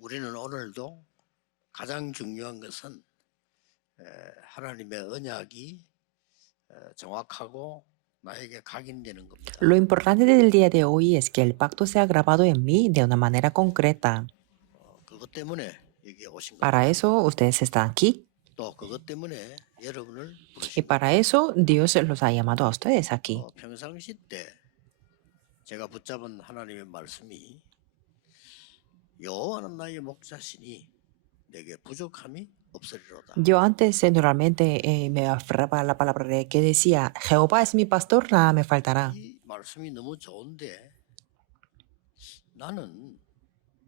우리는 오늘도 가장 중요한 것은 하나님의 언약이 정확하고 나에게 각인되는 겁니다. Lo importante del día de hoy es que el pacto sea grabado en mí de una manera concreta. 그것 때문에 여기 오신 Para 겁니다. eso ustedes están aquí 또 그것 때문에 여러분을 y 부르신 겁니다. para eso Dios los ha llamado a ustedes aquí. 평상시 때 제가 붙잡은 하나님의 말씀이 여호와는 나의 목자시니 내게 부족함이 없으리로다. Yo antes normalmente me aferraba a la palabra que decía, Jehová es mi pastor, nada me faltará. 이 말씀이 너무 좋은데 나는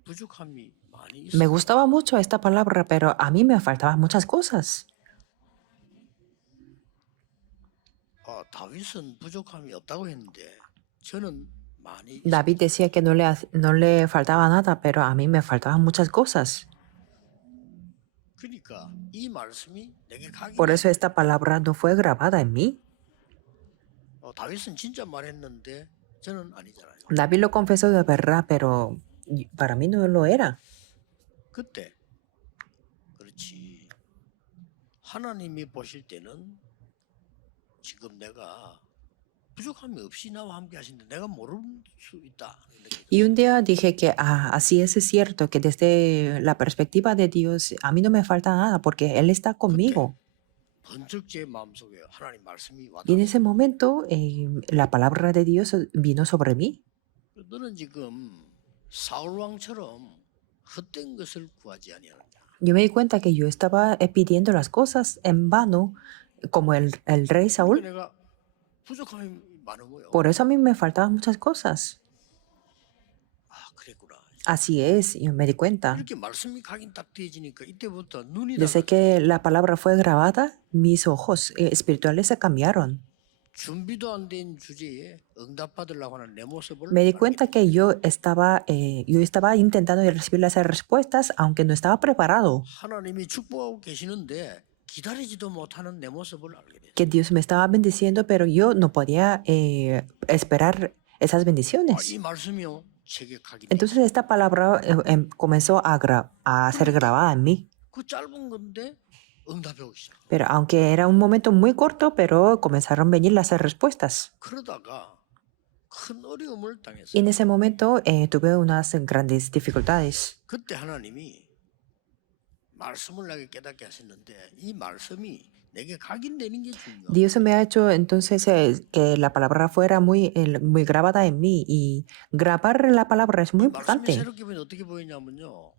부족함이 많이 Me 있어. gustaba mucho esta palabra, pero a mí me faltaban muchas cosas. 다윗은 부족함이 없다고 했는데 저는 많이 David decía que no le faltaba nada, pero a mí me faltaban muchas cosas. 그러니까 이 말씀이 내게 Por 각인돼. eso esta palabra no fue grabada en mí. 다윗은 진짜 말했는데 저는 아니잖아요. David lo confesó de verdad, pero para mí no lo era. 그때 그렇지. 하나님이 보실 때는 지금 내가 부족함이 없이 나와 함께 하시는데 내가 모를 수 있다. Y un día dije que así es cierto, que desde la perspectiva de Dios a mí no me falta nada porque Él está conmigo. 번쩍 제 마음속에 하나님 말씀이 Y en 와닿았어요. ese momento la palabra de Dios vino sobre mí. 너는 지금 사울 왕처럼 헛된 것을 구하지 아니하느냐. Yo me di cuenta que yo estaba pidiendo las cosas en vano, como el rey Saúl. 내가 부족함이 많으고요. Por eso a mí me faltaban muchas cosas. 그랬구나. Así es, yo me di cuenta. 이렇게 말씀이 각인 딱 되어지니까 이때부터 눈이 Desde que la palabra fue grabada, mis ojos espirituales se cambiaron. 준비도 안 된 주제에 응답받으려고 하는 내 모습을 Me di cuenta que yo estaba intentando recibir las respuestas, aunque no estaba preparado. 하나님이 축복하고 계시는데 기다리지도 못하는 내 모습을 알게 됐어요. Que Dios me estaba bendiciendo, pero yo no podía esperar esas bendiciones. 이 말씀이요 제게 각인. Entonces esta palabra comenzó a ser grabada en mí. 그 짧은 건데 응답이 오기 시작. Pero aunque era un momento muy corto, pero comenzaron a venir las respuestas. 그러다가 큰 어려움을 Y 당했어요. en ese momento tuve unas grandes dificultades. 그때 하나님이 말씀을 나게 깨닫게 하셨는데 이 말씀이 내게 각인되는 게 중요해요. Dios me ha hecho entonces que la palabra fuera muy grabada en mí, y grabar la palabra es muy 말씀이 importante. 새롭게 보니 어떻게 보이냐면요.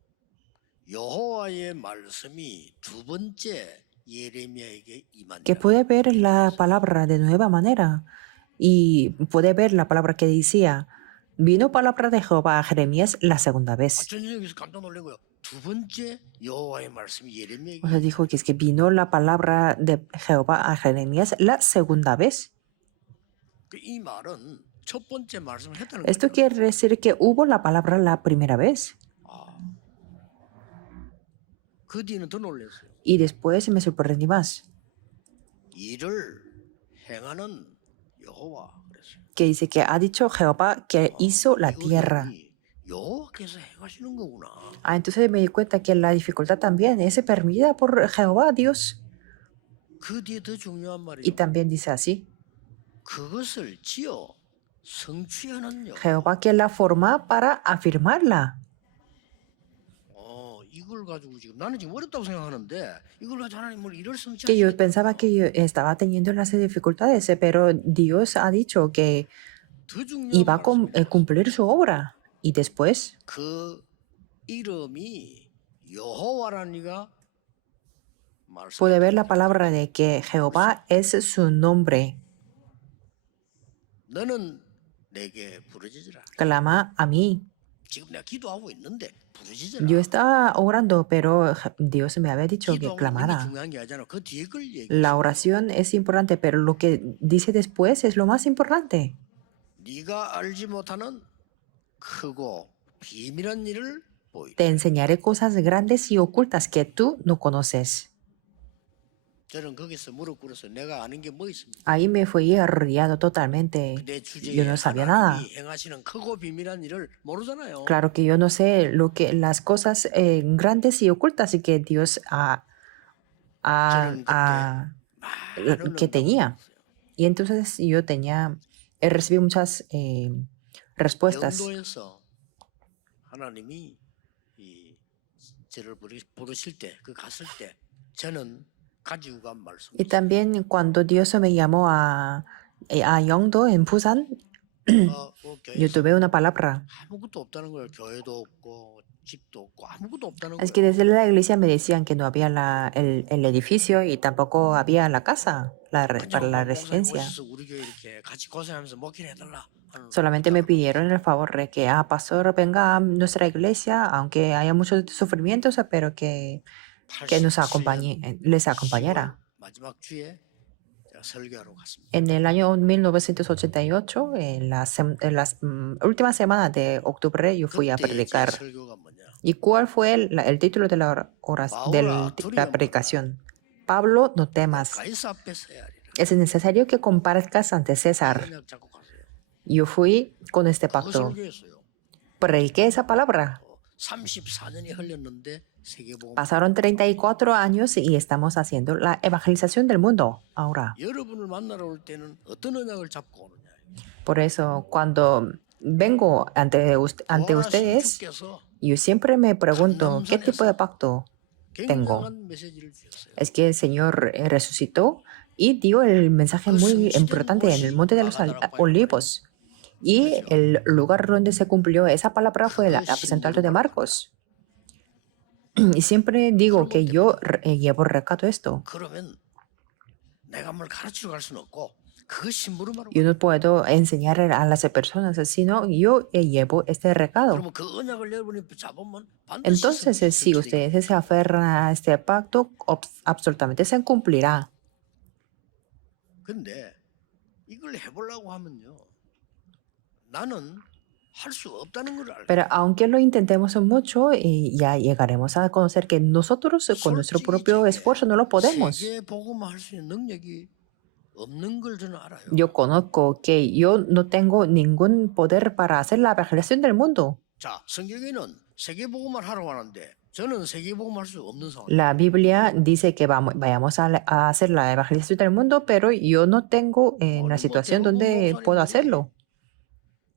여호와의 말씀이 두 번째 예레미야에게 임한. Que puede ver la palabra de nueva manera y puede ver la palabra que decía, vino palabra de Jehová a Jeremías la segunda vez. 전쟁에서 깜짝 놀라고요. 두 번째 여호와의 말씀이 예레미야에게. O sea, dijo que es que vino la palabra de Jehová a Jeremías la segunda vez. 이 말은 첫 번째 말씀을 했다는 Esto 거죠. quiere decir que hubo la palabra la primera vez. 그 뒤는 더 놀랐어요. Y después me sorprendí más. 이를 행하는 여호와 그랬어요. Que dice que ha dicho Jehová que hizo la tierra. 여호와께서 행하시는 거구나. Entonces me di cuenta que la dificultad también es permitida por Jehová, Dios. 그 뒤에 더 중요한 말이요. Y también dice así, 그것을 지어 성취하는 여. Jehová que la forma para afirmarla. 이걸 가지고 지금 나는 지금 어렵다고 생각하는데 이걸 가지고 하나님을 이를 Que yo 성취하시는. pensaba que yo estaba teniendo las dificultades, pero Dios ha dicho que 더 중요한 iba a 말씀이 cumplir su obra. Y después 그 이름이 여호와라는 이가 말씀. puede ver la palabra de que Jehová es su nombre. 너는 내게 부르짖으라. Clama a mí. 지금 내가 기도하고 있는데 부르짖으라. Yo estaba orando, pero Dios me había dicho que 기도하고 있는 게 clamara. 중요한 게 아니잖아. 그 뒤에 걸 얘기. La oración es importante, pero lo que dice después es lo más importante. 네가 알지 못하는 크고 비밀한 일을 보이라. Te enseñaré cosas grandes y ocultas que tú no conoces. 저는 거기서 무릎 꿇어서 내가 아는 게 뭐 있습니까? Ahí me fui arrodillado totalmente. 내 Yo 주제에 no sabía nada. 하나님이 행하시는 크고 비밀한 일을 모르잖아요. Claro que yo no sé las cosas grandes y ocultas que Dios 저는 그때 많은 que 응답을 tenía. 받았어요. Y entonces recibí muchas respuestas. 영도에서 하나님이 이 저를 부르실 때, 그 갔을 때 저는 가지고 간 말씀이 Y también cuando Dios me llamó a Yeongdo en Busan, 그 yo 교회에서 tuve una palabra. 아무것도 없다는 거예요. 교회도 없고 집도 없고 아무것도 없다는 Es que 거예요. desde la iglesia me decían que no había el edificio y tampoco había la casa para la 그냥 목사님 residencia. 오셔서 우리 교회 이렇게 같이 고생하면서 목회를 해달라 하는 Solamente me 부탁을 pidieron el favor de que, pastor, venga a nuestra iglesia, aunque haya muchos sufrimientos, pero que nos 87년 les 10월 acompañara. 마지막 주에 제가 설교하러 갔습니다. En el año 1988, en las últimas semanas de octubre, yo fui a 그때 제 predicar. 설교가 뭐냐? ¿Y cuál fue el título de 바울아, 두려워 la 마라. predicación? Pablo, no temas. 가이사 앞에 서야 하리라. Es necesario que comparezcas ante César. 언약 잡고 가세요. Yo fui con este 그거 pacto. 설교했어요. Prediqué esa palabra. 34년이 흘렸는데 세계복음. Pasaron 34 años y estamos haciendo la evangelización del mundo ahora. 여러분을 만나러 올 때는 어떤 언약을 잡고 오느냐? Por eso, cuando vengo ante 부활하신 ustedes, 주께서 yo siempre me pregunto, ¿qué tipo de pacto tengo? 굉장한 메시지를 주셨어요. Es que el Señor resucitó y dio el mensaje muy importante en el Monte de los Olivos. Y el lugar donde se cumplió esa palabra fue el aposento alto de Marcos. Y siempre digo que yo llevo recado esto. 그러면 내가 뭘 가르치러 갈 수는 없고 그 심부름하러 Yo no puedo enseñar a las personas, sino yo llevo este recado. 그러면 그 언약을 여러분이 잡으면 반드시 Entonces, si ustedes se aferran a este pacto, absolutamente se cumplirá. 근데 이걸 해보려고 하면요, 나는 할 수 없다는 걸 알고. Pero aunque lo intentemos mucho, ya llegaremos a conocer que nosotros con nuestro propio esfuerzo no lo podemos. 세계 복음할 수 있는 능력이 없는 걸 저는 알아요. Yo conozco que yo no tengo ningún poder para hacer la evangelización del mundo. 자, 성경에는 세계 복음을 하러 가는데 저는 세계 복음할 수 없는 상황. La Biblia dice que vayamos a hacer la evangelización del mundo, pero yo no tengo una situación donde puedo hacerlo.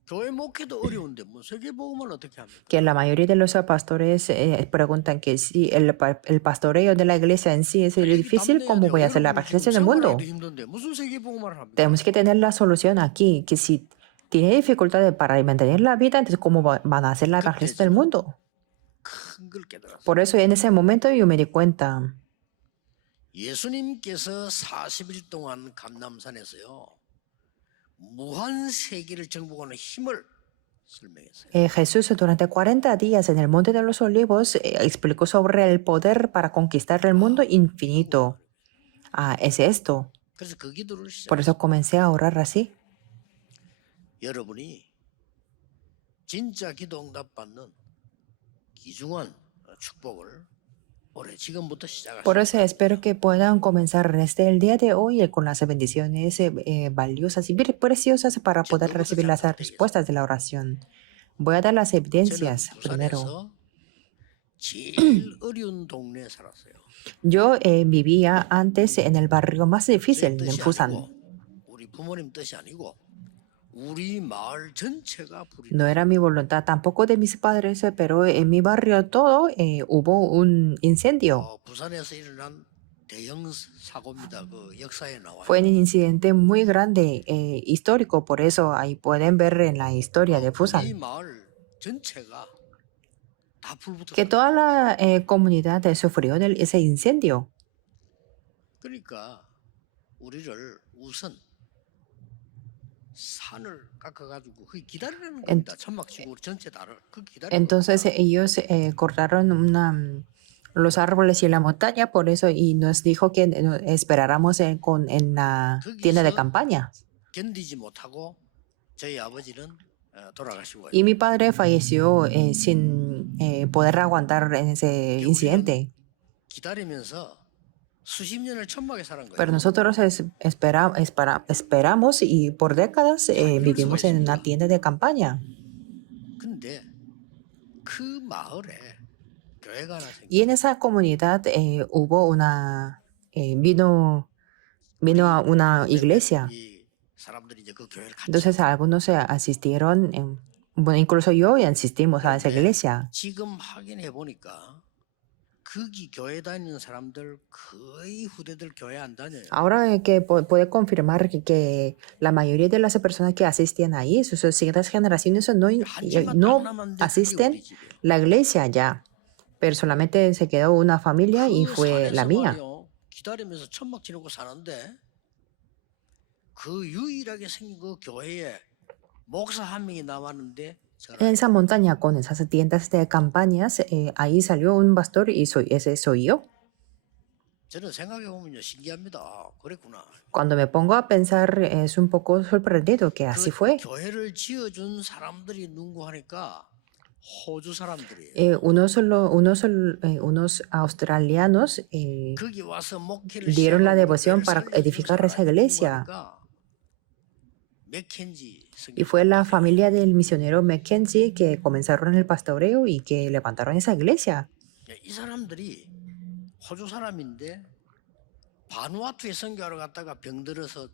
교회 목회도 어려운데 뭐 세계 복음을 어떻게 합니까? Que la mayoría de los pastores preguntan que si el pastoreo de la iglesia en sí es difícil, ¿cómo voy a hacer la evangelización del mundo? 힘든데 무슨 세계 복음을 합니까? Tenemos que tener la solución aquí, que si tiene dificultades para mantener la vida, entonces ¿cómo van a hacer la evangelización del mundo? 큰 걸 깨달았어요. Por eso en ese momento yo me di cuenta. 예수님께서 40일 동안 감람산에서요, 무한 세계를 정복하는 힘을 설명했어요. Jesús durante 40 días en el Monte de los Olivos explicó sobre el poder para conquistar el mundo infinito. Es esto. 그래서 그 기도를 Por 시작했어요. eso comencé a orar así. 여러분이 진짜 기도 응답 받는 귀중한 축복을 올해 지금부터 Por 시작하시죠. eso espero que puedan comenzar desde el día de hoy con las bendiciones valiosas y preciosas para poder recibir las respuestas de la oración. Voy a dar las 저는 evidencias primero. 부산에서 제일 어려운 동네에 살았어요. Yo vivía antes en el barrio más 저희 difícil, en 뜻이 Busan. 아니고 우리 부모님 뜻이 아니고 우리 마을 전체가 불이 No era mi voluntad tampoco de mis padres, pero en mi barrio todo hubo un incendio. 부산에서 일어난 대형 사고입니다. 그 역사에 나와요. Fue un incidente muy grande, histórico, por eso ahí pueden ver en la historia de 우리 Busan 마을 전체가 다 불붙었어요. que toda la comunidad sufrió de ese incendio. 그러니까 우리를 우선 산을 깎아가지고 그 기다리는 겁니다. 천막치고 전체 다를 그 기다리는 Entonces ellos cortaron los árboles y la montaña, por eso, y nos dijo que esperáramos en la tienda de campaña. 견디지 못하고 저희 아버지는 돌아가시고요. Y mi padre falleció sin poder aguantar en ese incidente. 기다리면서 수십 년을 천막에 살은 Pero 거예요. nosotros esperamos y por décadas vivimos en una tienda de campaña. 근데 그 마을에 교회가 하나 Y en 생겼어요. esa comunidad vino a una iglesia. 이 사람들이 이제 그 교회를 같이 Entonces algunos asistieron, bueno, incluso yo asistimos a esa 그런데 iglesia. 지금 확인해 보니까 거기 교회 다니는 사람들 거의 후대들 교회 안 다녀요. Ahora que puede confirmar que la mayoría de las personas que asistían ahí, sus siguientes generaciones, 한 집만 딱 no 남았는데 그게 asisten 우리 집이에요. la iglesia ya. Pero solamente se quedó una familia y 그 fue la 산에서 mía. 말이요 기다리면서 천막 지르고 사는데 그 유일하게 생긴 그 교회에 목사 한 명이 남았는데 제가 En esa montaña con esas tiendas de campañas, ahí salió un pastor y ese soy yo. 저는 생각해 보면요 신기합니다. 그랬구나. Cuando me pongo a pensar, es un poco sorprendido que así 그 fue. 교회를 지어준 사람들이 누구 하니까 호주 사람들이에요. Unos australianos 거기 와서 목회를 dieron la 시작하고 devoción 교회를 para 살려준 edificar esa 사람이 누구 iglesia. 하니까 맥켄지 Y fue la 선교사님이에요. familia del misionero Mackenzie que comenzaron el pastoreo y que levantaron esa iglesia. 이 사람들이 호주 사람인데 바누아투에 선교하러 갔다가 병들어서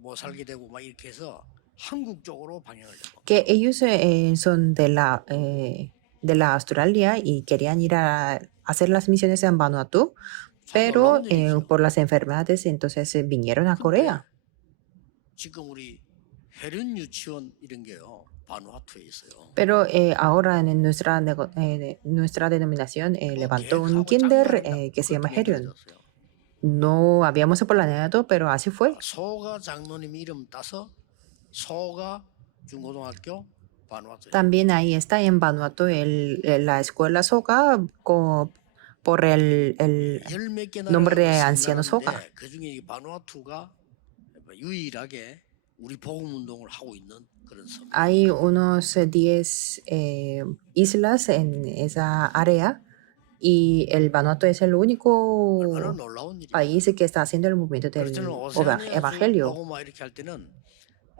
못 살게 되고 막 이렇게 해서 한국 쪽으로 방향을 잡아. Que ellos son de la Australia y querían ir a hacer las misiones en Vanuatu, pero por las enfermedades entonces vinieron a Corea. 지금 우리 해륜 유치원 이런 게요 바누아투에 있어요. Pero ahora en nuestra denominación levantó un kinder que se llama Herion. No habíamos planeado, pero así fue. 소가 장로님 이름 따서 소가 중고등학교 바누아투. También ahí está en Vanuatu la escuela Soga por el 열몇 개 nombre de 나라가 anciano Soga. 있는데 그 중에 이 바누아투가 유일하게 우리 복음 운동을 하고 있는 그런 섬. Hay unos 10 islas en esa área y el Vanuatu es el único 얼마나 놀라운 일이야. país que está haciendo el movimiento del 그렇잖아요. 오세아니아 evangelio. 복음화 이렇게 할 때는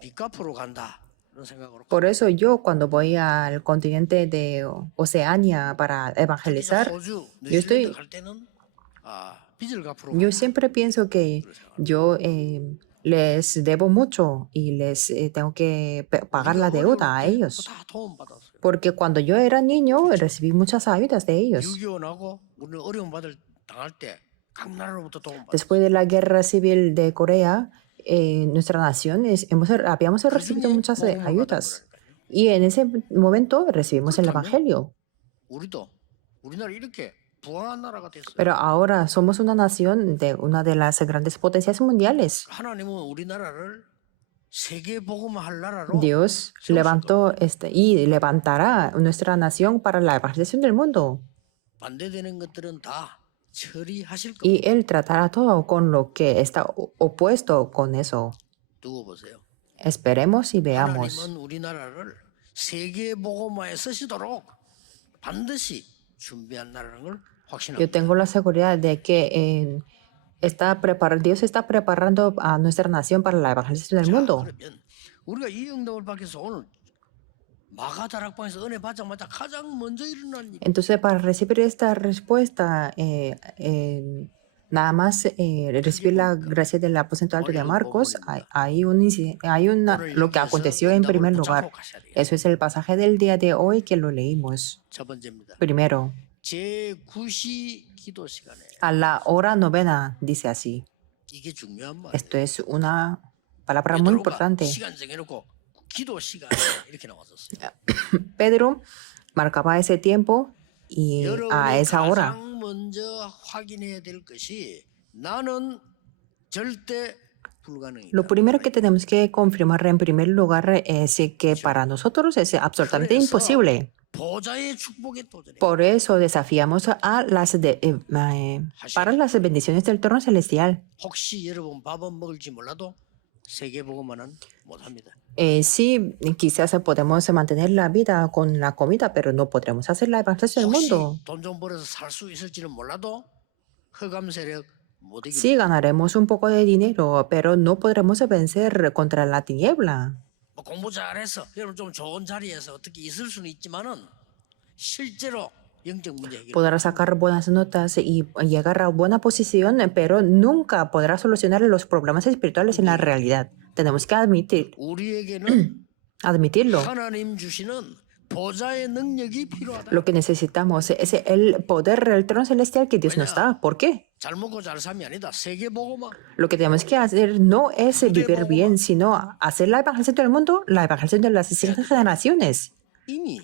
빚갚으러 간다 그런 생각으로. Por eso yo cuando voy al continente de Oceania para evangelizar, 호주, yo estoy- 뉴질랜드 갈 때는 빚을 갚으러 yo 간다. siempre pienso que 그런 생각. yo les debo mucho y les tengo que pagar la deuda a ellos. 다 도움 받았어요. Porque cuando yo era niño recibí muchas ayudas de ellos. 6.25 우리는 어려움 당할 때 각 나라로부터 도움 받았어요. Después de la guerra civil de Corea, nuestra nación habíamos recibido muchas ayudas. Y en ese momento recibimos el evangelio. 우리나라 이렇게 부강한 나라가 됐어요. Pero ahora somos una nación de una de las grandes potencias mundiales. 하나님은 우리나라를 세계 복음화할 나라로 Dios levantó y levantará nuestra nación para la evangelización del mundo. 반대되는 것들은 다 처리하실 겁니다. Y Él tratará todo con lo que está opuesto con eso. 두고 보세요. Esperemos y veamos. 하나님은 우리나라를 세계 복음화에 쓰시도록 반드시 준비한 나라는 걸 Yo 확신합니다. tengo la seguridad de que Dios está preparando a nuestra nación para la evangelización del 자, mundo. 그러면 우리가 이 응답을 받기 위해서 오늘 마가 다락방에서 은혜 받자마자 가장 먼저 일어난 일. Entonces, para recibir esta respuesta, nada más recibir la gracia del aposento alto de Marcos, lo que aconteció en primer lugar. Eso es el pasaje del día de hoy que lo leímos. 첫 번째입니다. Primero, 제9시 기도 시간에 a la hora novena, dice así. 이게 중요한 말이에요. Esto es una palabra muy 베드로가 importante. 시간 정해놓고 기도 시간에 이렇게 나왔었어요. Pedro marcaba ese tiempo y a 여러분이 esa hora. 가장 먼저 확인해야 될 것이 나는 절대 불가능이다. Lo primero que tenemos que confirmar en primer lugar es que para nosotros es absolutamente imposible. 보좌의 축복에 도전해. Por eso desafiamos para las bendiciones del trono celestial. 혹시 여러분 밥은 먹을지 몰라도 세계 복음화는 못합니다. Sí, quizás podemos mantener la vida con la comida, pero no podremos hacer la evangelización del mundo. 혹시 돈 좀 벌어서 살 수 있을지는 몰라도 흑암 세력 못 이깁니다. Sí, ganaremos un poco de dinero, pero no podremos vencer contra la tiniebla. 뭐 공부 잘해서 여러분 좀 좋은 자리에서 어떻게 있을 수는 있지만은 실제로 영적 문제 해결. Podrá sacar buenas notas y llegar a buena posición, pero nunca podrá solucionar los problemas espirituales en la realidad. Tenemos que 우리에게는 admitirlo. 하나님 주시는 보좌의 능력이 필요하다. Lo que necesitamos es el poder del trono celestial que Dios nos da. ¿Por qué? 잘 먹고 잘 삶이 아니다. 세계 보고만. Lo que tenemos que hacer no es vivir bien, sino hacer la evangelización del mundo, la evangelización de las siguientes generaciones. 이미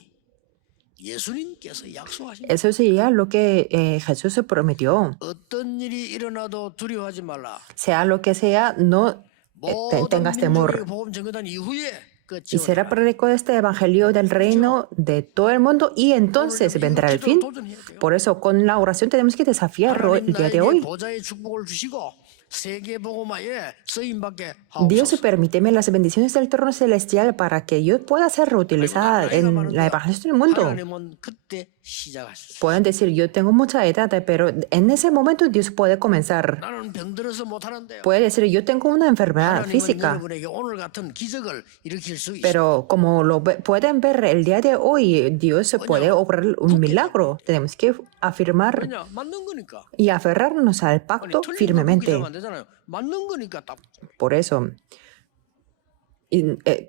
예수님께서 약속하신 Eso sería lo que Jesús se prometió. 어떤 일이 일어나도 두려워하지 말라. Sea lo que sea, no 모든 tengas 민족에게 temor. 복음 전거단 이후에 그 Y será 지원을 predicado este evangelio del reino de todo el mundo y entonces vendrá el fin. 도전해야 돼요. Por eso, con la oración tenemos que desafiarlo 하나님 el día de 나에게 hoy. 보좌의 축복을 주시고 세계 복음화에 쓰임 받게 Dios, 하옵소서. permíteme las bendiciones del trono celestial para que yo pueda ser reutilizada en la evangelización del mundo. 하나님은 그때 시작하셨어요. Pueden decir, yo tengo mucha edad, pero en ese momento Dios puede comenzar. 나는 병들어서 못하는데요. Puede decir, yo tengo una enfermedad 하나님은 física. 여러분에게 오늘 같은 기적을 일으킬 수 있어요. Pero como pueden ver el día de hoy, Dios puede obrar un milagro. Tenemos que afirmar 왜냐? 맞는 거니까. y aferrarnos al 아니, pacto 틀린 거 firmemente. 믿으면 안 되잖아요. 맞는 거니까 딱. Por eso,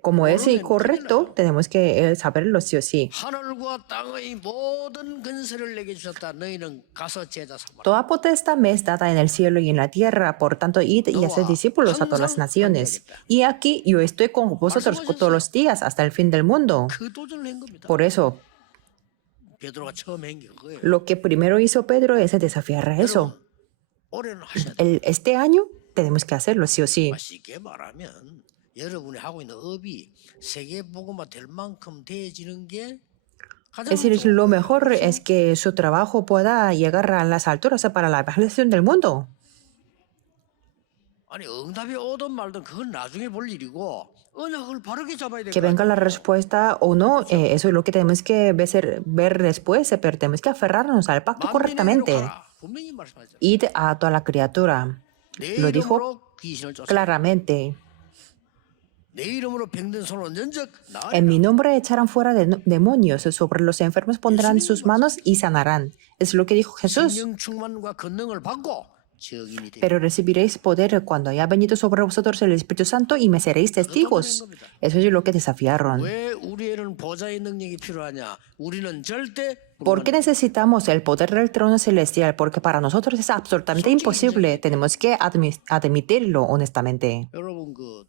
como es incorrecto, tenemos que saberlo sí o sí. 하늘과 땅의 모든 근세를 내게 주셨다. 너희는 가서 제자 삼아라. Toda potestad me es dada en el cielo y en la tierra, por tanto, id y haced discípulos a todas las naciones. Y aquí yo estoy con vosotros todos los días hasta el fin del mundo. 그 도전을 한 겁니다. Por eso, 베드로가 처음 한 게 그거예요. lo que primero hizo Pedro es desafiar a eso. 올해는 하셔야 돼요. Este año tenemos que hacerlo sí o sí. 쉽게 말하면 여러분이 하고 있는 업이 세계 복음화 될 만큼 돼지는 게 가장 Es decir, lo mejor es que su trabajo pueda llegar a las alturas para la evangelización del mundo. 아니 응답이 오든 말든 그건 나중에 볼 일이고 언약을 바르게 잡아야 될 Que 거 venga 아니에요. la respuesta o no, eso es lo que tenemos que ver después, pero tenemos que aferrarnos al pacto 만민에게로 correctamente. 가라. 분명히 말씀하죠. Id a toda la criatura. 내 Lo dijo 이름으로 귀신을 쫓아. claramente. 내 이름으로 병든 손을 면적 En mi 나으리라. nombre echarán fuera demonios, sobre los enfermos pondrán sus manos y sanarán. Es lo que dijo Jesús. 성령 충만과 권능을 받고 증인이 되리라. Pero recibiréis poder cuando haya venido sobre vosotros el Espíritu Santo y me seréis testigos. Eso es lo que desafiaron. 왜 우리에는 보좌의 능력이 필요하냐? 우리는 절대 ¿Por qué necesitamos el poder del trono celestial? Porque para nosotros es absolutamente imposible. Tenemos que admitirlo honestamente. 여러분 그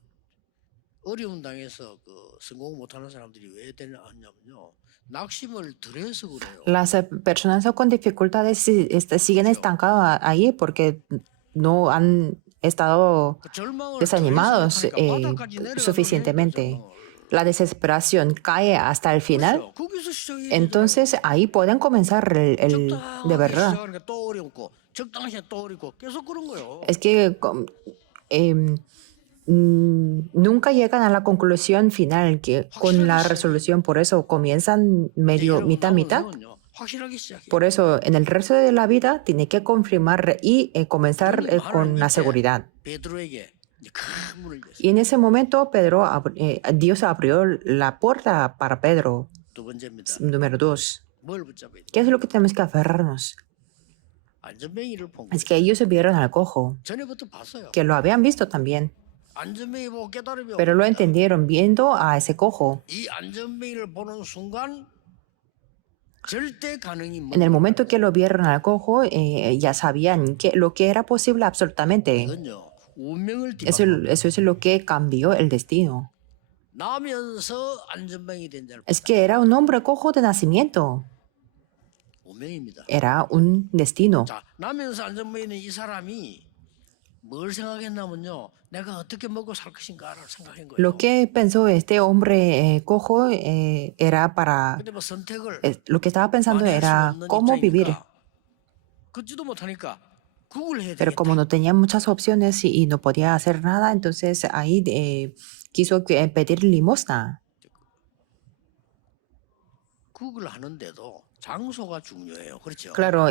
어려운 당에서 그 성공 못하는 사람들이 왜 되냐면요. 낙심을 덜해서 그래요. Las personas con dificultades siguen estancadas ahí porque no han estado 그 절망을 desanimados 덜해서 못하니까 바닥까지 내려가도 suficientemente. 해요. La desesperación cae hasta el final. 그렇죠. 거기서 시작해야 Entonces ahí pueden comenzar de 적당하게 verdad. 시작하니까 또 어렵고 적당히 또 어렵고 계속 그런 거예요. Es que nunca llegan a la conclusión final que con la resolución. Por eso comienzan medio mitad, mitad. 마음은요, 확실하게 시작해요. Por eso en el resto de la vida tiene que confirmar y comenzar con la seguridad. 베드로에게 이제 큰 문을 열었어요. Y en ese momento Dios abrió la puerta para Pedro. 두 번째입니다. Número 2. 뭘 붙잡아야 돼? ¿Qué es lo que tenemos que aferrarnos? 안전뱅이를 본 Es 거예요. que ellos vieron al cojo, 전에부터 봤어요. que lo habían visto también, 안전뱅이 보고 깨달음이 pero lo 옵니다. entendieron viendo a ese cojo. 이 안전뱅이를 보는 순간 절대 가능이 En el momento que lo vieron al cojo, ya sabían lo que era posible absolutamente. 이건요 운명을 Eso 뒤바꿔 es lo que cambió el destino. 나면서 안전뱅이 된 자를 Es que era un hombre cojo de nacimiento. 운명입니다. Era un destino. 자, 나면서 안전뱅이는 이 사람이 뭘 생각했냐면요. 내가 어떻게 먹고 살 것인가를 생각한 거예요. Lo que pensó este hombre cojo era para... 근데 뭐 선택을 lo que estaba pensando 많이 할수 era 없는 cómo vivir. 입장이니까 걷지도 못하니까 그걸 해야 Pero 되겠다. como no tenía muchas opciones y no podía hacer nada, entonces ahí quiso pedir limosna. 그걸 하는데도 장소가 중요해요. 그렇죠? Claro,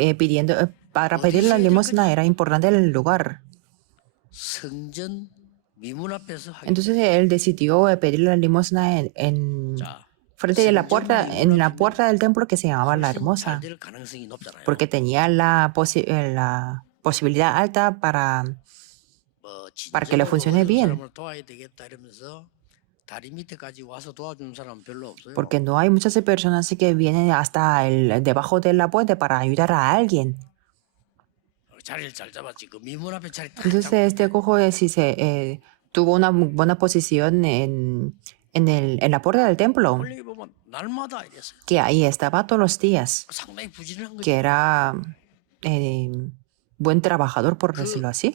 para pedir la limosna era importante el lugar. 성전 미문 앞에서 하기. Entonces él decidió pedir la limosna 자, frente de la puerta, en la puerta del templo que se llamaba la 훨씬 Hermosa, 잘될 가능성이 높잖아요. porque tenía la posibilidad alta para que le 진정으로 funcione 어려운 bien. 사람을 도와야 되겠다 이러면서 다리 밑에까지 와서 도와주는 사람 별로 없어요. Porque no hay muchas personas que vienen hasta debajo de la puerta para ayudar a alguien. 자리를 잘 잡았지. 그 미문 앞에 자리 딱 Entonces 잡고 este cojo tuvo una buena posición en la puerta del templo, 원래 보면 날마다 이랬어요. que ahí estaba todos los días, 상당히 부지런한 que 거죠. era buen trabajador, por decirlo así.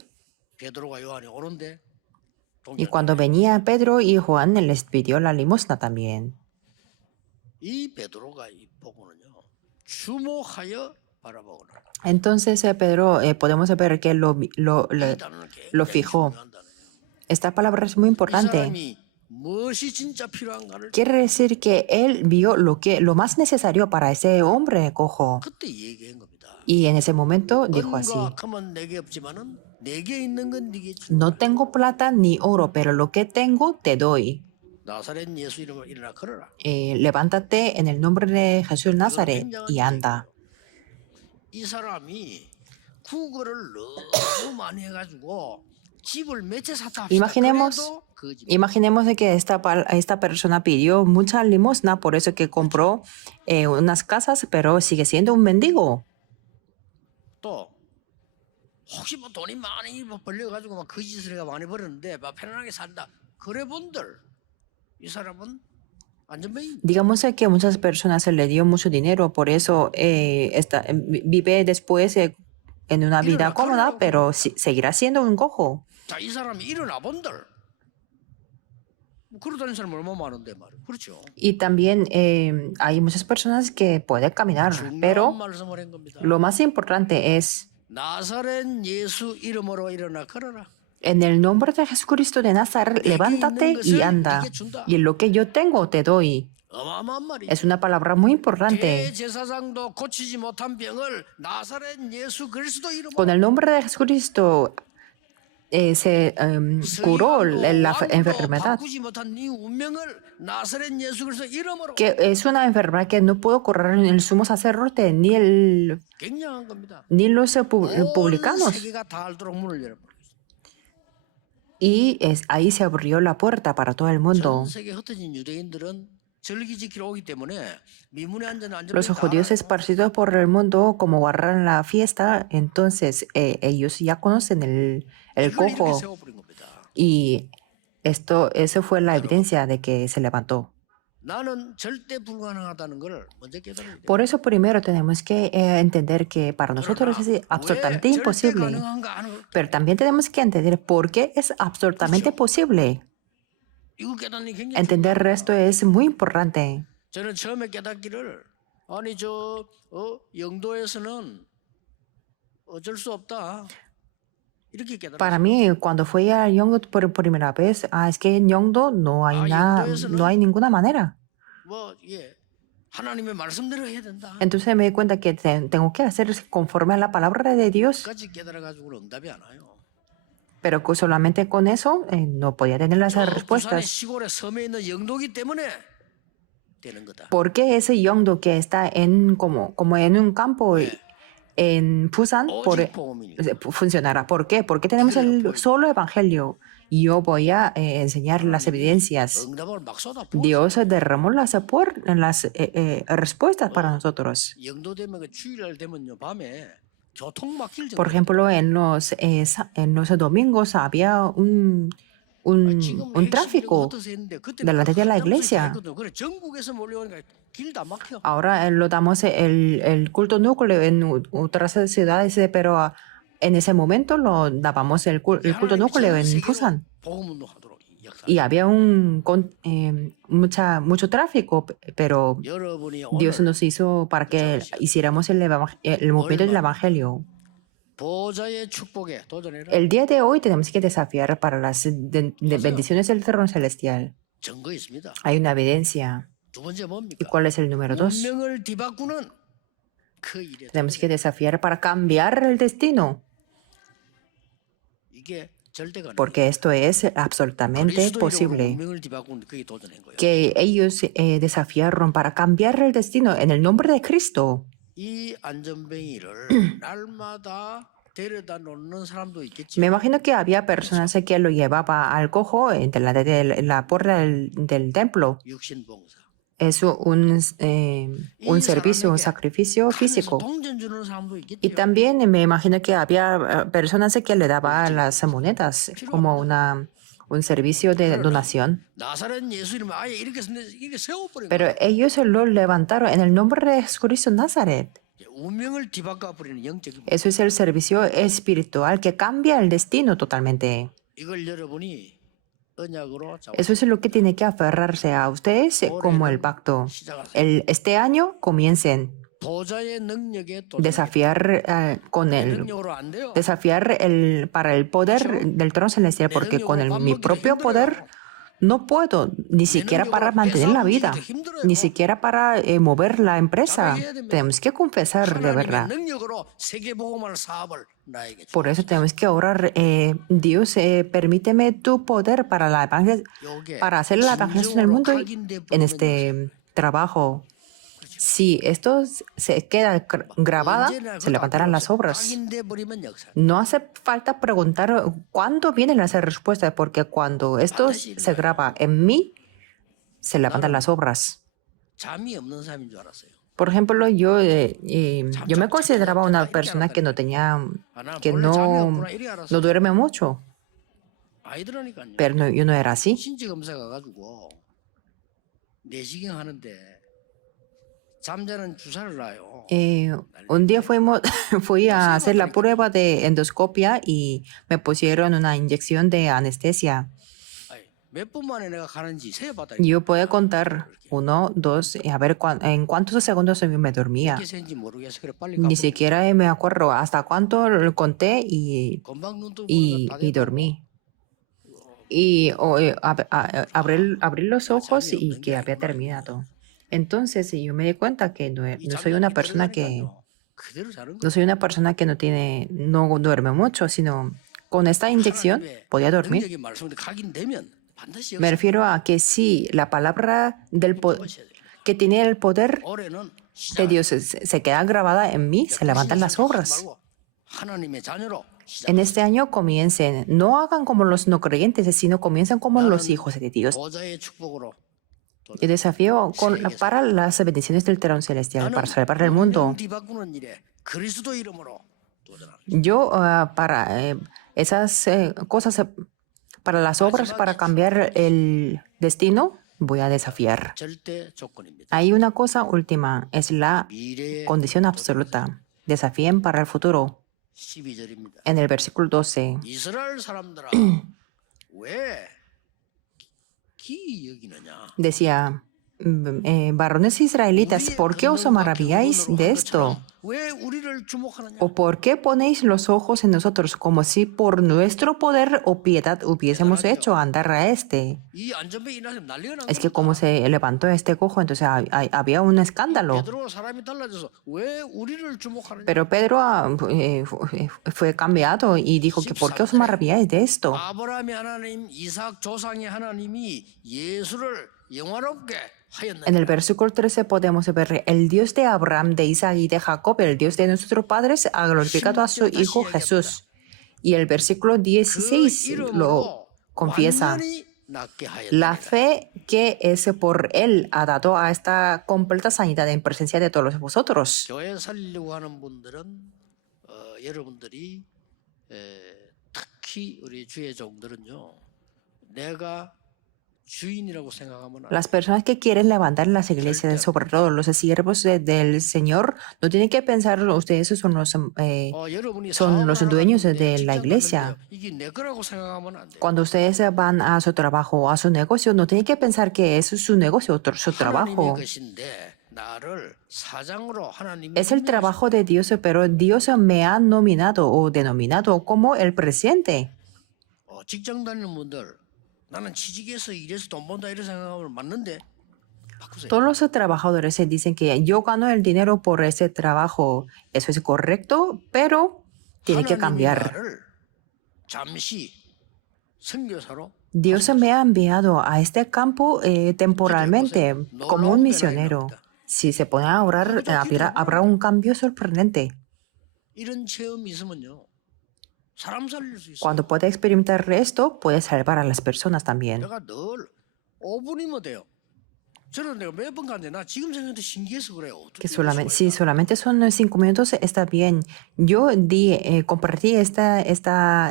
베드로가 요한이 오는데 Y cuando venía Pedro y Juan, les pidió la limosna también. 이 베드로가 이 보고는요 주목하여 바라보고는 Entonces Pedro, podemos ver que lo fijó. Esta palabra es muy 이 importante. 사람이 무엇이 진짜 필요한가를 Quiere decir que él vio lo más necesario para ese hombre cojo. 그때 얘기한 겁니다. Y en ese momento dijo así: 은과 금은 내게 없지만은 내게 있는 건 네게 주. No tengo plata ni oro, pero lo que tengo te doy. 나사렛 예수 이름으로 일어나 걸어라. Levántate en el nombre de Jesús Nazaret y anda. 이 사람이 구걸을 너무 많이 해가지고 집을 몇 채 샀다 합시다. Imaginemos, 그래도 그 집. imaginemos de que esta persona pidió mucha limosna, por eso que compró unas casas, pero sigue siendo un mendigo. 또 혹시 뭐 돈이 많이 벌려가지고 막 거짓을 해가 많이 벌었는데 막 편안하게 산다. 그래 본들 이 사람은 안전뱅이. Digamos que muchas personas se le dio mucho dinero, por eso vive después en una vida cómoda, pero seguirá siendo un cojo. 자, 이 사람이 일어나 본들. 뭐 그러다는 사람 얼마나 많은데 말이야. 그렇죠. Y también hay muchas personas que pueden caminar, 중요한 pero 말씀을 한 겁니다. lo más importante es: 나사렛 예수 이름으로 일어나 걸어라. en el nombre de Jesucristo de Nazaret, levántate y anda. Y lo que yo tengo te doy. 어마어마한 말이죠. Es una palabra muy importante. 대제사장도 고치지 못한 병을 나사렛 예수 그리스도 이름으로 Con el nombre de Jesucristo se curó la enfermedad, 바꾸지 못한 네 운명을 나사렛 예수 그리스도 이름으로. que es una enfermedad que no pudo curar ni el sumo sacerdote 굉장한 겁니다. ni los 온 publicanos. 세계가 다 알도록 문을 열어버렸어요. Y ahí se abrió la puerta para todo el mundo. 전 세계 흩어진 유대인들은 절기 지키러 오기 때문에 미문에 앉은 Los judíos esparcidos por el mundo, como guardan la fiesta, entonces ellos ya conocen el cojo. 세워버린 겁니다. Y eso fue la evidencia de que se levantó. 나는 절대 불가능하다는 걸 먼저 깨달아야 돼요. Por eso primero tenemos que entender que para nosotros es absolutamente 왜 절대 imposible. 가능한가 하는 걸 Pero también tenemos que entender por qué es absolutamente posible. 이거 깨닫는 게 굉장히 Entender esto es muy importante. 저는 처음에 깨닫기를 아니 영도에서는 어쩔 수 없다 이렇게 깨달았어요. Para mí, cuando fui a Yongdo por primera vez, es que en Yongdo no hay nada, no hay ninguna manera. 뭐 예, 하나님의 말씀대로 해야 된다. Entonces me di cuenta que tengo que hacer conforme a la palabra de Dios, 까지 깨달아가지고는 응답이 안 와요. pero solamente con eso no podía tener las 부산의 respuestas. 시골의 섬에 있는 영도기 때문에 되는 거다. Porque ese Yongdo que está como en un campo en Busan 오직 복음이니까. funcionará. ¿Por qué? Porque tenemos el solo evangelio. Y yo voy a enseñar las evidencias. 응답을 막 쏟아 부어. Dios derramó las respuestas para nosotros. 영도 되면 그 주일날 되면요 밤에 교통 막힐 정도. Por ejemplo, en los domingos había un tráfico delante de la iglesia. 그래 전국에서 몰려오니까 길 다 막혀. Ahora lo damos el culto núcleo en otras ciudades, pero en ese momento lo dábamos el culto núcleo en Busan. 복음운동 하도록 역사. Y había mucho tráfico, pero 여러분이 Dios 오늘 nos hizo para que hiciéramos el movimiento del evangelio. 보좌의 축복에 도전해라. El día de hoy tenemos que desafiar para las bendiciones del trono celestial. 증거 있습니다. Hay una evidencia. 두 번째 ¿Y 뭡니까? cuál es el número 2? 운명을 뒤바꾸는 그 일에 Tenemos que desafiar para cambiar el destino, 이게 절대 가능해요. porque esto es absolutamente 그리스도 이름으로 posible. 운명을 뒤바꾼 그게 도전한 거예요. Que ellos desafiaron para cambiar el destino en el nombre de Cristo. 이 안전뱅이를 날마다 데려다 놓는 사람도 있겠죠. Me imagino que había personas que lo llevaba al cojo delante de la puerta del templo. 육신봉사. Es un servicio, un sacrificio 하늘에서 físico. 동전 주는 사람도 Y 있겠죠. también me imagino que había personas que le daban las monedas como un servicio de donación. 나사렛 예수 이름 아예 이렇게 세워버린 Pero 거예요. ellos lo levantaron en el nombre de Jesucristo Nazaret. 운명을 뒤바꿔 버리는 영적인 Eso es el servicio espiritual que cambia el destino totalmente. 이걸 여러분이 언약으로 잡아 Eso es lo que tiene que aferrarse a ustedes como el pacto. 시작하세요. Este año comiencen 보좌의 능력에 도전. desafiar con el 능력으로 안 돼요. desafiar para el poder del trono celestial, porque con mi propio poder no puedo ni siquiera para mantener la vida, ni siquiera para mover la empresa. Tenemos que confesar de 하나님의 verdad. 능력으로 세계복음할 사업을 나에게 주. Por eso tenemos que orar, Dios, permíteme tu poder para 요게 para hacer la evangelización en el 진정으로 mundo y 각인돼 en 버리는 este trabajo. Si esto se queda grabada, 언제나 se 그것도 levantarán 필요 las 없어요. obras. 각인돼 버리면 역사. No hace falta preguntar cuándo vienen las respuestas, porque cuando esto se graba en mí, se levantan las obras. 잠이 없는 사람인 줄 알았어요. Por ejemplo, yo me consideraba una persona que no tenía, 아, 나 que 원래 잠이 no, 없구나 이래 알았어요. no duerme mucho, 아이들하니까요. pero yo no era así. 신체 검사 가가지고 내시경 하는데 잠자는 주사를 놔요. Un día fui a hacer la prueba de endoscopia y me pusieron una inyección de anestesia. 아니, 몇 분 만에 내가 가는지 세어봤다. Yo puedo contar 1, 2, a ver en cuántos segundos me dormía. 어떻게 세는지 모르겠어. 그래 빨리 Ni 가보니까 siquiera me acuerdo hasta cuánto lo conté 금방 눈 뜨고 y dormí. Y abrí los ojos y que había terminado. Entonces yo me di cuenta que no soy una persona que 그대로 자는 거예요. no soy una persona que no duerme mucho, sino con esta inyección podía dormir. 능력의 말씀인데 각인되면 반드시 Me refiero a que si la palabra que tiene el poder 올해는 de Dios se queda grabada en mí, se levantan las obras. 하나님의 자녀로 시작. En este año comiencen, no hagan como los no creyentes, sino comiencen como los hijos de Dios. 보좌의 축복으로 Y desafío para las bendiciones del trono celestial, para salvar el mundo. 뒤바꾸는 일에 그리스도 이름으로 도전하라. Yo para esas cosas, para las obras, para cambiar el destino, voy a desafiar. 절대 조건입니다. Hay una cosa última, es la 미래의 condición absoluta. Desafíen para el futuro. 12절입니다. En el versículo 12. 이스라엘 사람들아 왜 기이 여기느냐? Decía, varones israelitas, ¿por qué os maravilláis de esto? 왜 우리를 주목하느냐? ¿O por qué ponéis los ojos en nosotros como si por nuestro poder o piedad hubiésemos hecho andar a este? 이 안전벨 일어나서 난리가 난 Es que 겁니다. como se levantó este cojo, entonces había un escándalo. 베드로와 사람이 달라져서 왜 우리를 주목하느냐? Pero Pedro fue cambiado y dijo que ¿por qué os maravilláis de esto? 아브라함의 하나님, 이삭 조상의 하나님이 예수를 영화롭게 하였느냐? En el versículo 13 podemos ver el Dios de Abraham, de Isaac y de Jacob, el Dios de nuestros padres, ha glorificado a su Hijo Jesús. Y el versículo 16 lo confiesa. 완전히 낫게 La 하였느니라. fe que es por Él ha dado a esta completa sanidad en presencia de todos vosotros. 교회 살리려고 하는 분들은 여러분들이 특히 우리 주의 종들은요. 내가 주인이라고 생각하면 안 Las personas que quieren levantar las iglesias, sobre todo los siervos del Señor, no tienen que pensar ustedes son 여러분이 son los 사업을 dueños 하는데 de la 직장 iglesia. 갔는데요. 이게 내 거라고 생각하면 안 돼요. Cuando ustedes van a su trabajo, a su negocio, no tienen que pensar que eso es su negocio o su 하나님의 trabajo. 것인데 나를 사장으로 하나님이 Es el trabajo de Dios, pero Dios me ha nominado o denominado como el presidente. 직장 다니는 분들 나는 취직해서 일해서 돈 번다 이런 생각하면 맞는데 바꾸세요. Todos los trabajadores se dicen que yo gano el dinero por ese trabajo. Eso es correcto, pero tiene que 하나님이 cambiar. 나를 잠시 선교사로 Dios me ha enviado a este campo temporalmente como un misionero. Si se pone a orar, habrá un cambio sorprendente. 이런 체험이 있으면요. 사람 살릴 수 있어요. Cuando puede experimentar esto, puede salvar a las personas también. 내가 늘 5분이면 돼요. 저는 내가 몇 번 갔는데 나 지금 생각해도 신기해서 그래요. 어떻게 Que 이럴 수가 si 있나. solamente son 5 minutos, está bien. Yo compartí esta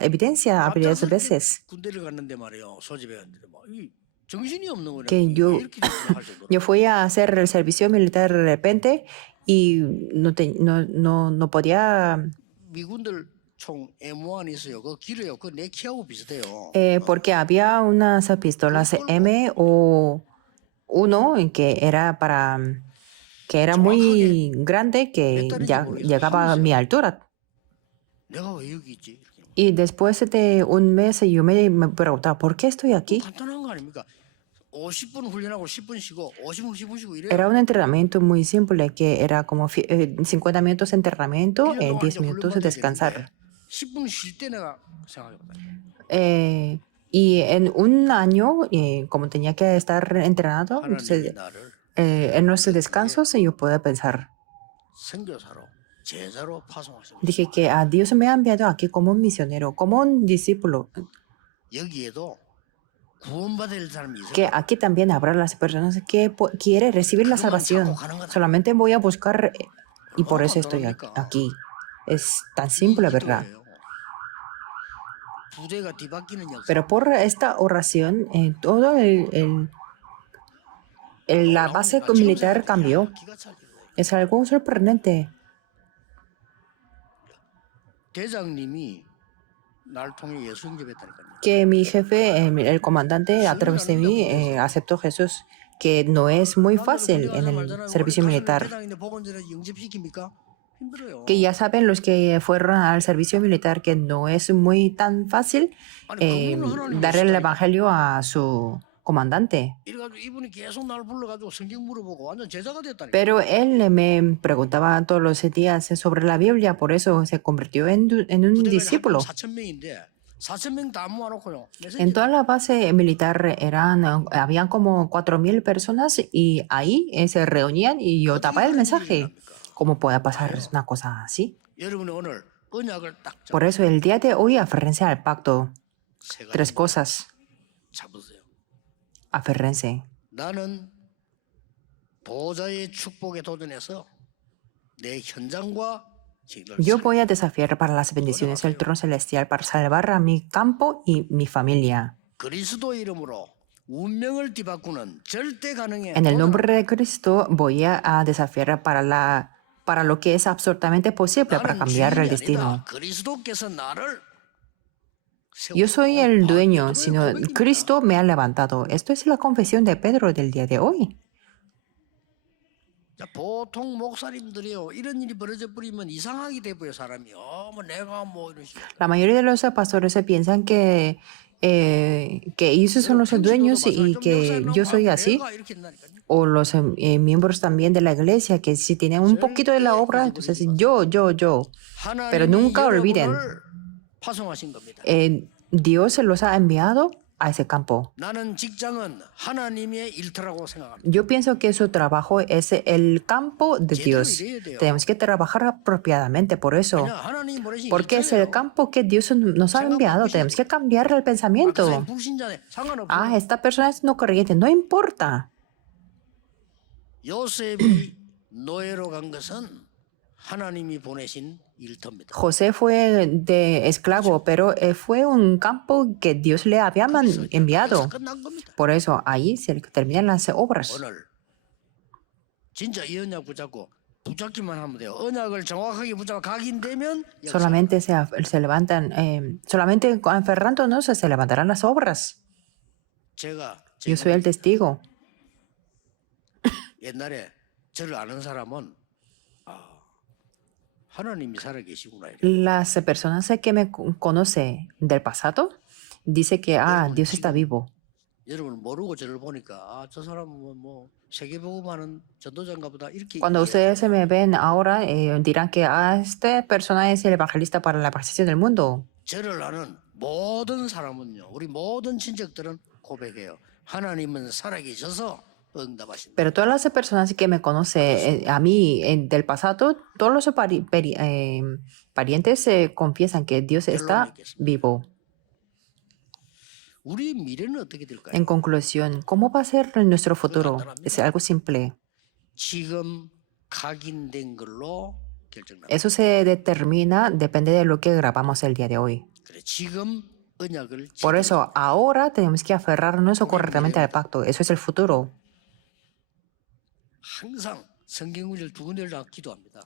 evidencia varias 갑작스럽게 veces. 군대를 갔는데 말이에요. 소집해 갔는데 막 이 정신이 없는 거냐. Que yo, 이렇게 할 정도로. yo fui a hacer el servicio militar de repente y no podía, 미군들 총 M1이 있어요. 그거 길어요. 그거 내 키하고 비슷해요. porque había unas pistolas M o uno que era muy grande, que ya llegaba a mi altura. 내가 왜 여기 있지? 이렇게. Y después de un mes yo me preguntaba, ¿por qué estoy aquí? 간단한 거 아닙니까? 50분 훈련하고 10분 쉬고 50분 10분 쉬고 이래요. Era un entrenamiento muy simple, que era como 50 minutos de entrenamiento, 10 minutos de descansar. 10분 쉴 때 내가 생각해봤다. Y en un año, como tenía que estar entrenado, 하나님이 entonces, 나를 en los descansos yo puedo pensar. 선교사로 제자로 파송하셨습니다. Dije que a Dios me ha enviado aquí como un misionero, como un discípulo, 여기에도 구원받을 사람이 있어요. que aquí también habrá las personas que quieren recibir la salvación. Solamente voy a buscar y por eso estoy aquí. Es tan simple, ¿verdad? 부대가 뒤바뀌는 역사. Pero por esta oración, todo la base militar cambió. 기가 차기도 해요. Es algo sorprendente. 대장님이 날 통해 예수 영접했다니까요. Que mi jefe, el comandante, a través de mí, aceptó Jesús, que no es muy fácil en el servicio militar. 대장인데 복원전에 영접시킵니까? 힘들어요. Que ya saben los que fueron al servicio militar que no es muy tan fácil dar el evangelio a su comandante. 이래가지고 이분이 계속 날 불러가지고 성경 물어보고 완전 제자가 됐다니까. Pero él me preguntaba todos los días sobre la Biblia, por eso se convirtió en un discípulo. 4,000명인데 4,000명 다 모아놓고요. En toda la base militar habían como 4.000 personas y ahí se reunían y yo daba el mensaje. ¿Cómo puede pasar una cosa así? 여러분이 오늘 언약을 딱 Por eso el día de hoy aférrense al pacto. 세 가지 3 cosas. 잡으세요. Aférrense. 나는 보좌의 축복에 도전해서 내 현장과 직을 Yo voy a desafiar para las bendiciones del trono celestial para salvar a mi campo y mi familia. 그리스도 이름으로 운명을 뒤바꾸는 절대 가능해. En el nombre de Cristo voy a desafiar para lo que es absolutamente posible para cambiar el destino. 그리스도께서 나를 Yo soy el dueño, sino Cristo me ha levantado. Esto es la confesión de Pedro del día de hoy. 자, 보통 목사님들이요 이런 일이 벌어져 버리면 이상하게 돼버려 사람이. 뭐 내가 뭐 이런 식으로. La mayoría de los pastores se piensan que ellos son los dueños y que yo soy así. 내가 이렇게 한다니까요. O los miembros también de la iglesia, que si tienen un poquito de la obra, entonces yo. Pero nunca olviden, 여러분을 파송하신 겁니다. Dios los ha enviado a ese campo. 나는 직장은 하나님의 일터라고 생각합니다. Yo pienso que su trabajo es el campo de Dios. Tenemos que trabajar apropiadamente por eso. 그냥 하나님 보내신 Porque es el 일터예요. campo que Dios nos ha enviado. Tenemos que cambiar el 그 사람이 pensamiento. 불신자네 상관없어. Esta persona es no creyente. No importa. 요셉이 노예로 간 것은 하나님이 보내신 일터입니다. José fue de esclavo, pero fue un campo que Dios le había enviado. 그래서 끝난 겁니다. Por eso ahí se terminan las obras. 오늘 진짜 이 언약 붙잡고 붙잡기만 하면 돼요. 언약을 정확하게 붙잡아 각인되면 역사. Solamente se levantan, solamente aferrándonos se levantarán las obras. 제가 Yo soy el testigo. 옛날에 저를 아는 사람은 하나님이 살아계시구나. Las personas que me conocen del pasado dice que Dios está vivo. 여러분 모르고 저를 보니까 저 사람은 뭐 세계복음하는 전도자인가 보다 이렇게 Cuando ustedes se me ven ahora, dirán que esta persona es el evangelista para la evangelización del mundo. 저를 아는 모든 사람은요, 우리 모든 친척들은 고백해요. 하나님은 살아계셔서 응답하신다. Pero todas las personas que me conocen a mí del pasado, todos los parientes confiesan que Dios está vivo. 우리 미래는 어떻게 될까요? En conclusión, ¿cómo va a ser nuestro futuro? Es algo simple. 지금 각인된 걸로 결정납니다. Eso se determina, depende de lo que grabamos el día de hoy. 그래, 지금 언약을 Por 지켜야 eso, ahora tenemos que aferrarnos correctamente al pacto. Eso es el futuro. 항상 성경 구절 두 군데를 다 기도합니다.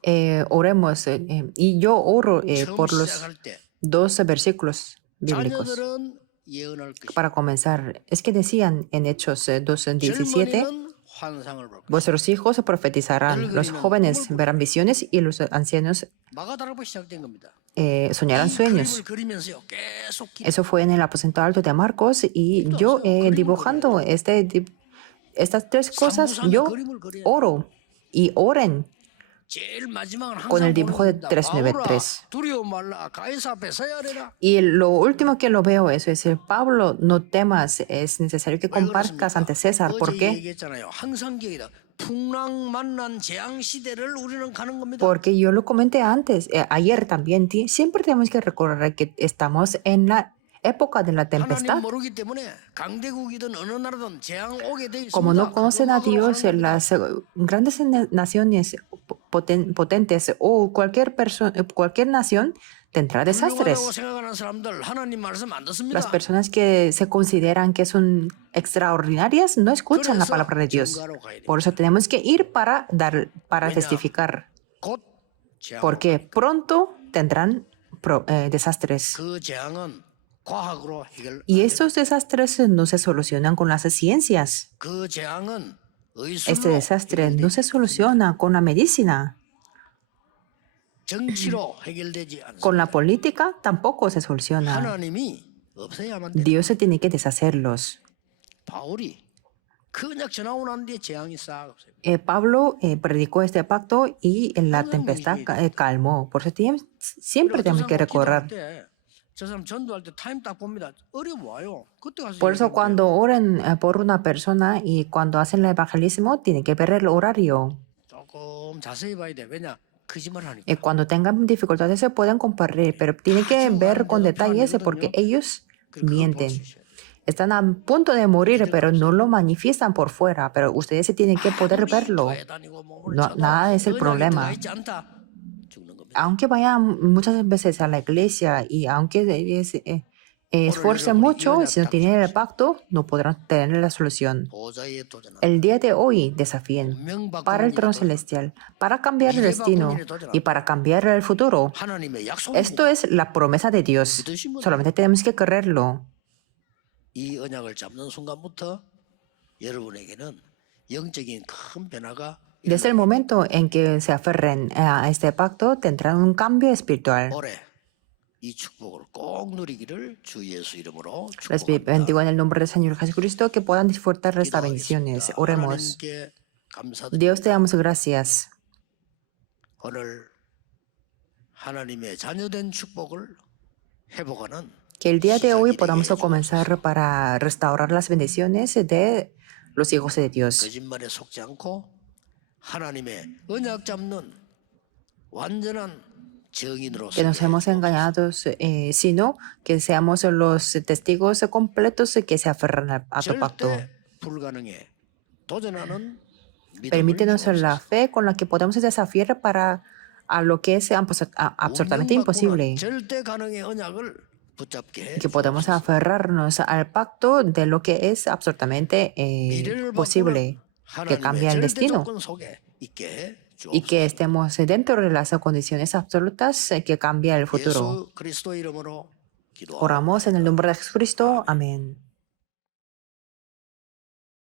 Oremos. Y yo oro 처음 por los 시작할 때 12 versículos bíblicos. 자녀들은 예언할 것이고 Para comenzar, es que decían en Hechos 2:17, 젊은이는 환상을 볼 것이고 vuestros hijos profetizarán, los jóvenes verán visiones y los ancianos 마가다락부 시작된 겁니다. soñarán 이 sueños. 그림을 그리면서요 계속 기도. Eso fue en el aposento alto de Marcos y yo dibujando estas tres cosas, yo 그림을 그려야 oro y oren 제일 마지막은 con el 항상 dibujo de 보는 겁니다. 393. 바울아, 두려워 말라 가이사 앞에 서야 하리라. Y lo último que lo veo eso es Pablo, no temas, es necesario que 왜 compartas 그렇습니까? ante César. ¿Por 어제 qué? 얘기했잖아요. 항상 기회다. 풍랑 만난 재앙 시대를 우리는 가는 겁니다. Porque yo lo comenté antes, ayer también, siempre tenemos que recordar que estamos en la época de la 하나님 tempestad. 모르기 때문에 강대국이든 어느 나라든 재앙 오게 돼 있습니다. Como no conocen a 그거 Dios, 막으러 가는 겁니다. las grandes naciones potentes o cualquier nación tendrá 훌륭하다고 desastres. 생각하는 사람들 하나님 말씀 안 듣습니다. Las personas que se consideran que son extraordinarias no escuchan la 그래서 palabra de Dios. 증거하러 가야 돼요. Por eso tenemos que ir para 왜냐? testificar, 곧 재앙. porque pronto tendrán desastres. 그 재앙은 과학으로 해결. Y estos desastres no se solucionan con las ciencias. 그 재앙은 Este 의술로 desastre no se soluciona con la medicina. 정치로 해결되지 않습니다. Con la política tampoco se soluciona. 하나님이 없애야만 돼. Dios se tiene que deshacerlos. 바울이 그 언약 전하고 난 뒤에 재앙이 싹 없어요. Pablo predicó este pacto y la tempestad calmó. Por eso siempre tenemos que recordar. 저 사람 전도할 때 타임 딱 봅니다. 어려워요. 그때 가서 Por eso cuando oren por una persona y cuando hacen el evangelismo, tienen que ver el horario. 조금 자세히 봐야 돼. 왜냐? 거짓말 하니까. Cuando tengan dificultades se pueden compartir, pero tienen que ver con detalles porque ellos mienten. Están a punto de morir, pero no lo manifiestan por fuera, pero ustedes se tienen que poder verlo. No, nada es el problema. Aunque vayan muchas veces a la iglesia y aunque esfuercen mucho, si no tienen el pacto, no podrán tener la solución. El día de hoy desafíen para el trono celestial, para cambiar el destino y para cambiar el futuro. Esto es la promesa de Dios. Solamente tenemos que creerlo. 이 언약을 잡는 순간부터 여러분에게는 영적인 큰 변화가 Desde el momento en que se aferren a este pacto, tendrán un cambio espiritual. 올해 이 축복을 꼭 누리기를 주 예수 이름으로 Les 축복합니다. bendigo en el nombre del Señor Jesucristo que puedan disfrutar de estas bendiciones. Oremos. 하나님께 감사드립니다. Dios, te damos gracias. 오늘 하나님의 자녀된 축복을 회복하는 Que el día de hoy podamos comenzar para restaurar las bendiciones de los hijos de Dios. 거짓말에 속지 않고 하나님의 언약 잡는 완전한 정인으로서 Que nos hemos engañado, sino que seamos los testigos completos que se aferran a tu pacto. 절대 불가능에 도전하는 믿음을 Permítenos la 주옵소서. fe con la que podemos desafiar para a lo que es absolutamente imposible. 절대 가능의 언약을 붙잡게 해 Que podamos aferrarnos al pacto de lo que es absolutamente 미래를 posible, que cambia 하나님의 el 절대 destino. 조건 속에 있게 해 Y 주옵소서. que estemos dentro de las condiciones absolutas que cambia el futuro. 예수 그리스도 이름으로 기도합니다. Oramos en el nombre de Jesucristo. Amén.